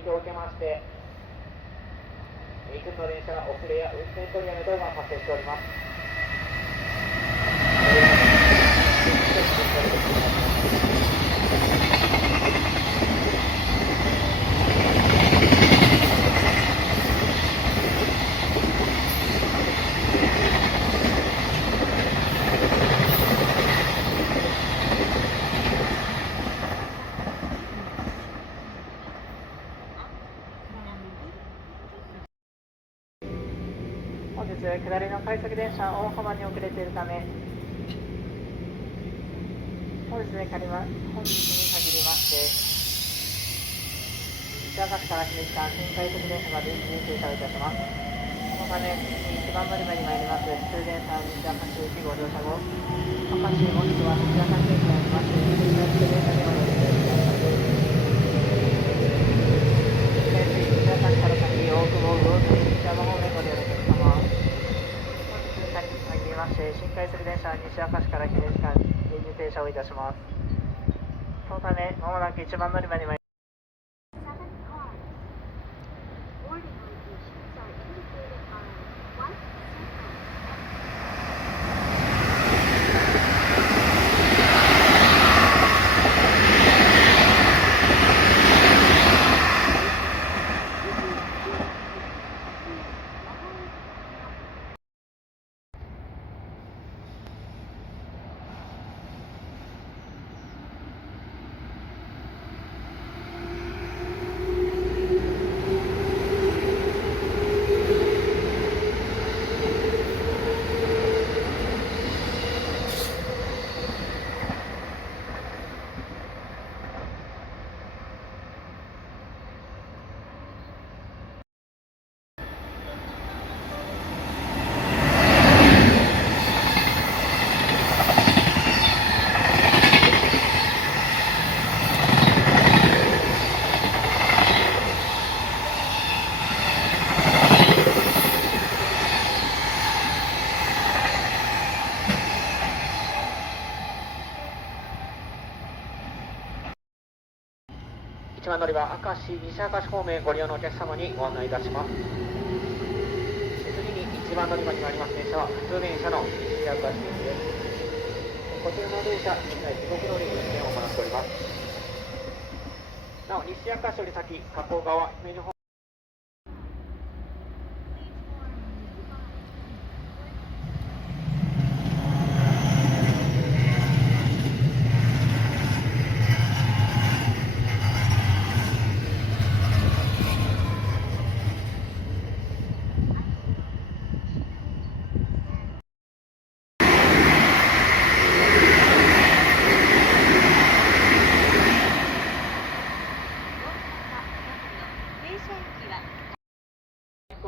影響を受けまして、一部の電車が遅れや運転取りやめ等が発生しております。本日下りの快速電車大幅に遅れているため、本日に限りまして西明石から姫路間新快速電車が臨時に停車いたします。そのため1番乗り場に参ります普通電車西明石駅ご乗車後、明石もしくは西明石駅にあります新快速電車にお乗りください。西明石から先大久保魚津西山方面ご利用のお客様、新快速電車は西明石から姫路間臨時停車をいたします。そのためまもなく1番乗り場に参ります。1番乗り場明石西明石方面ご利用のお客様にご案内いたします。次に1番乗り場に参ります電車は普通電車の西明石線です。こちらの電車現在地獄通りに運転を行っております。なお西明石より先加古川姫路方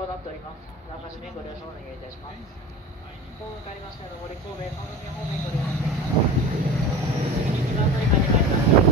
となっております。中島ご了承お願いいたします。ホーム変わりましたので、森神戸、三宮方面ご利用お願いします。次に2番乗り場に参ります。